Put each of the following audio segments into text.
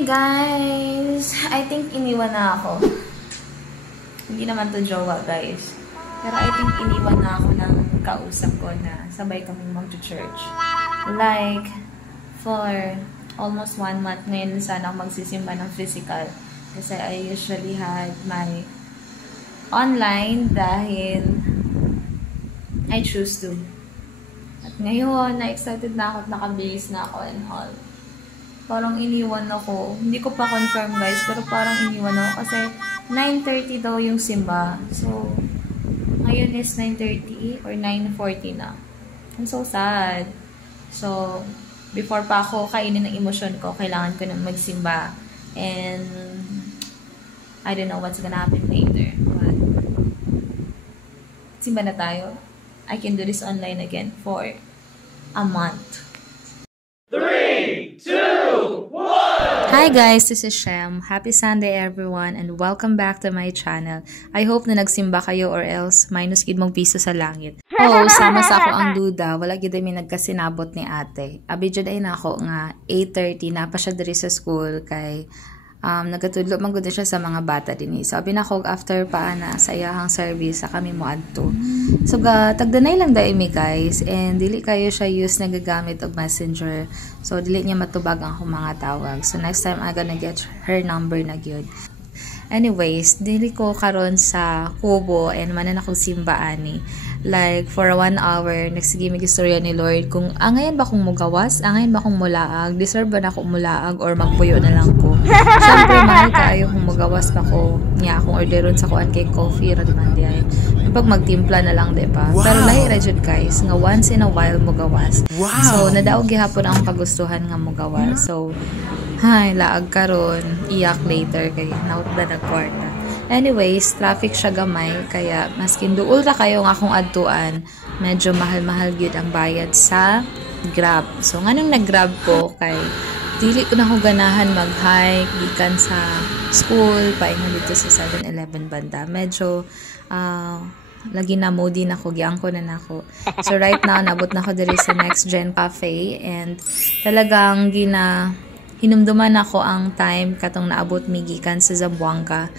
Hi guys! I think iniwan na ako. Hindi naman to jowa guys. Pero I think iniwan na ako ng kausap ko na sabay kaming mag-church. Like, for almost 1 month ngayon sana ako magsisimba ng physical. Kasi I usually had my online dahil I choose to. At ngayon, na-excited na ako at nakabihis na ako and all. Parang iniwan ako. Hindi ko pa confirm guys, pero parang iniwan ako kasi 9:30 daw yung simba. So, ngayon is 9:30 or 9:40 na. I'm so sad. So, before pa ako kainin ng emosyon ko, kailangan ko na magsimba. And, I don't know what's gonna happen later. But, simba na tayo. I can do this online again for a month. 3, 2, 1! Hi guys, this is Shem. Happy Sunday everyone and welcome back to my channel. I hope na nagsimba kayo or else minus gid mong piso sa langit. Oh, sama sa ako ang duda, wala gid mi nagkasinabot ni ate. Abi jud ay nako nga 8:30 na pa siya diri sa school kay nagatudlo man gud siya sa mga bata dinhi. So abi nako after pa na sa iyahang service sa kami mo adto. So tagdanay lang dai mi guys and dili kayo siya use nagagamit og Messenger. So dili niya matubag ang akong mga tawag. So next time I gonna get her number na gyud. Anyways, dili ko karon sa kubo and manan akong simba ani. Like, for 1 hour, nagsige mig istorya ni Lord kung angayan ba kong mugawas, angayan ba kong mulaag, deserve ba na akong mulaag or magpuyo na lang ko. Siyempre, mahal kaayo kung mugawas pa ko niya akong orderon sa kuan kay coffee, radman di ay. Pag magtimpla na lang, diba? Wow. Pero lahira jud guys, nga once in a while mugawas. Wow. So, nadaog gihapon ang pagustuhan nga mugawas. So, hay, laag karon, iyak later kay naut na nagkwarta. Anyways, traffic siya gamay, kaya maskin duol ra kayo nga akong adtuan, medyo mahal-mahal gyud ang bayad sa Grab. So, nganong nag-Grab ko kay dili ko na ako ganahan mag-hike gikan sa school, paingon dito sa 7-Eleven banda. Medyo lagi na moody na ko, giangko na nako. So, right now, nabot na ko diri sa Next Gen Cafe and talagang hinumduman ako ang time katong naabot mi gikan sa Zamboanga.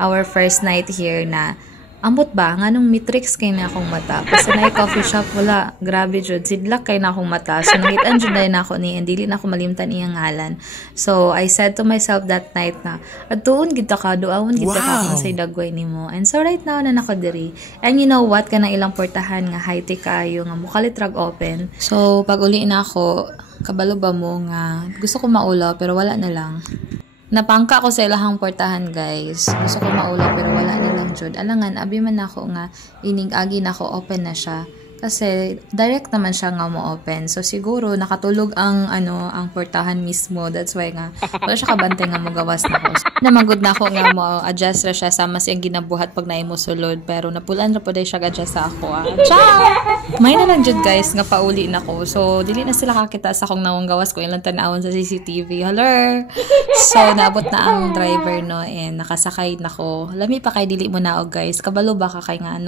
Our first night here na ambot ba nganong matrix kay na akong mata kasi na coffee shop wala grabe jud sidlak kay na akong mata so nakita jud na ako ni and dili na ako malimtan iyang ngalan. So I said to myself that night na adtuon gid ta ka duawon gid ta ka sa dagway nimo. And so right now na nako diri and you know what kanang ilang portahan nga high tech kayo nga mukalit rag open. So pag uli na ako kabalo ba mo nga gusto ko maulaw pero wala na lang. Napangka ko sa ilahang portahan guys. Gusto ko maulaw pero wala na lang jud. Alangan abi man ako nga ining agi na ako open na siya. Kasi direct naman siya nga mo open. So siguro nakatulog ang ang portahan mismo. That's why nga wala siya kabantay nga mo gawas na ko. Namagod na ako nga mo adjust ra siya sama siyang ginabuhat pag naay mo sulod pero napulan ra pud siya adjust sa ako. Ciao. May na lang jud guys nga pauli na ko. So dili na sila kakita sa akong nawong gawas ko ilang tan-awon sa CCTV. Hello. So naabot na ang driver no and nakasakay na ko. Lami pa kay dili mo na og guys. Kabalo ba ka kay nga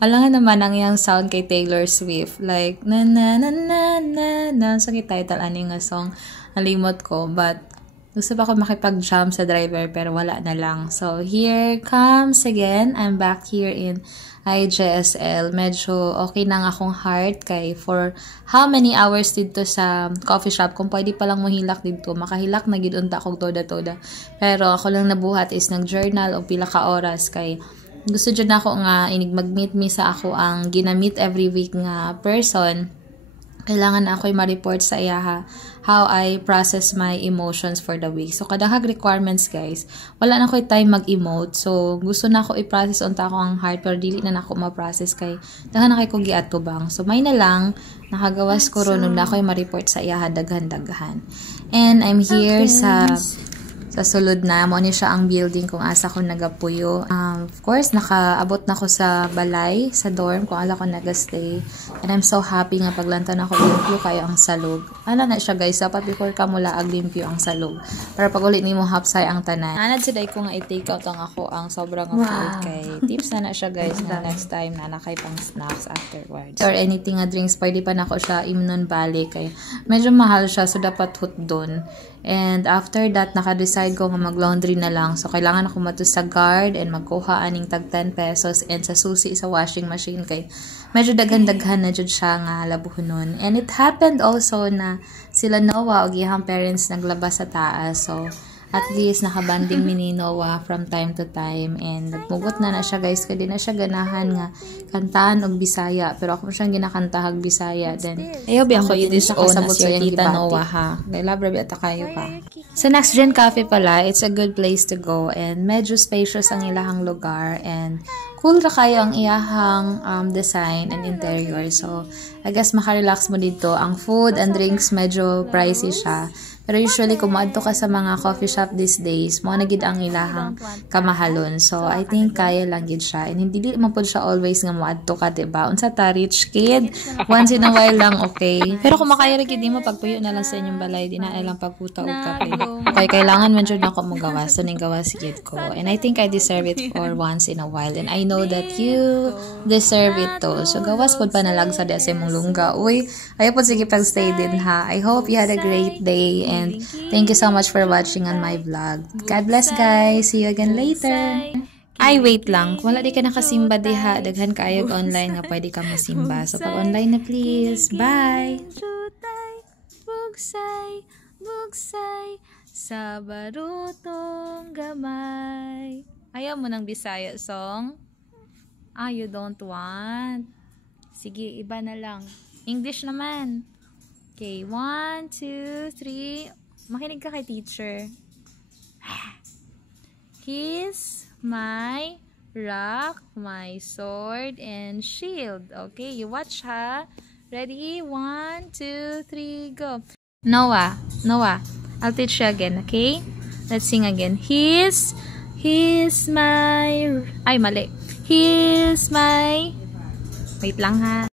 alangan naman ang yang sound kay Taylor Swift like na na na na na na sakit title ani nga song nalimot ko but gusto pa ko makipag-jam sa driver pero wala na lang. So here comes again, I'm back here in IJSL. Medyo okay na nga akong heart kay for how many hours dito sa coffee shop kung pwede pa lang mohilak dito makahilak na gid unta kog toda-toda pero ako lang nabuhat is nag-journal og pila ka oras kay gusto dyan ako nga inig mag-meet me sa ako ang ginamit every week nga person. Kailangan na ako'y ma-report sa iyaha how I process my emotions for the week. So, kadahag requirements guys. Wala na ako'y time mag-emote. So, gusto na ako i-process unta ako ang heart pero dili na ako ma-process kay dahan na kay ko giatubang. So, may na lang nakagawas ko ron na ako'y ma-report sa iyaha daghan-daghan. And I'm here sa sulod na mo ni siya ang building kung asa ko nagapuyo. Of course, nakaabot na ko sa balay, sa dorm kung ala ko nagastay. And I'm so happy nga paglantan ako yung kayo ang salog. Ano na siya guys, dapat before ka mula aglimpyo ang salog. Para pag ulit nimo hapsay ang tanan. Anad siday ko nga i-take out ang ako ang sobrang food kay tips na siya guys na next time na nakay pang snacks afterwards. Or anything nga drinks, pwede pa na ako siya imnon balik kay medyo mahal siya so dapat hot doon. And after that, naka-decide ko nga mag-laundry na lang. So, kailangan ako mato sa guard and magkuha aning tag 10 pesos and sa susi sa washing machine kay medyo daghan-daghan na jud siya nga labuhon. And it happened also na sila Noah o gihang parents naglabas sa taas. So, at least nakabanding ni Noah from time to time and nagmugot na siya guys kaya di na siya ganahan nga kantahan og Bisaya pero ako siyang ginakantahag Bisaya then ayo bi ako this own na si Tita Noah ha kay labra bi ata kayo pa. So Next Gen Cafe pala, it's a good place to go and medyo spacious ang ilahang lugar and cool ra kayo ang iyahang design and interior. So I guess makarelax mo dito. Ang food and drinks medyo pricey siya. Pero usually, kung maadto ka sa mga coffee shop these days, mo na gid ang ilahang kamahalon. So, I think kaya lang gid siya. And hindi man po siya always nga maadto ka, diba? Unsa ta, rich kid? Once in a while lang, okay? Pero kung makaya rin di mo, pagpuyo na lang sa inyong balay, di na lang pagputa o kape. Okay, kailangan man dyan ako magawas. So, ning gawas gid ko. And I think I deserve it for once in a while. And I know that you deserve it too. So, gawas po pa nalang sa desa mong lungga. Uy, ayaw po sige pag-stay din ha. I hope you had a great day. And thank you so much for watching on my vlog. God bless guys. See you again later. Ay, wait lang. Kung wala di ka nakasimba diha, daghan kaayog online nga pwede ka masimba. So, pag online na please. Bye! Bugsay, sa barutong gamay. Ayaw mo ng Bisaya song? Ah, you don't want? Sige, iba na lang. English naman. Okay, 1, 2, 3. Makinig ka kay teacher. He's my rock, my sword, and shield. Okay, you watch ha. Ready? 1, 2, 3, go. Noah, I'll teach you again, okay? Let's sing again. He's my... Ay, mali. He's my... Wait lang ha.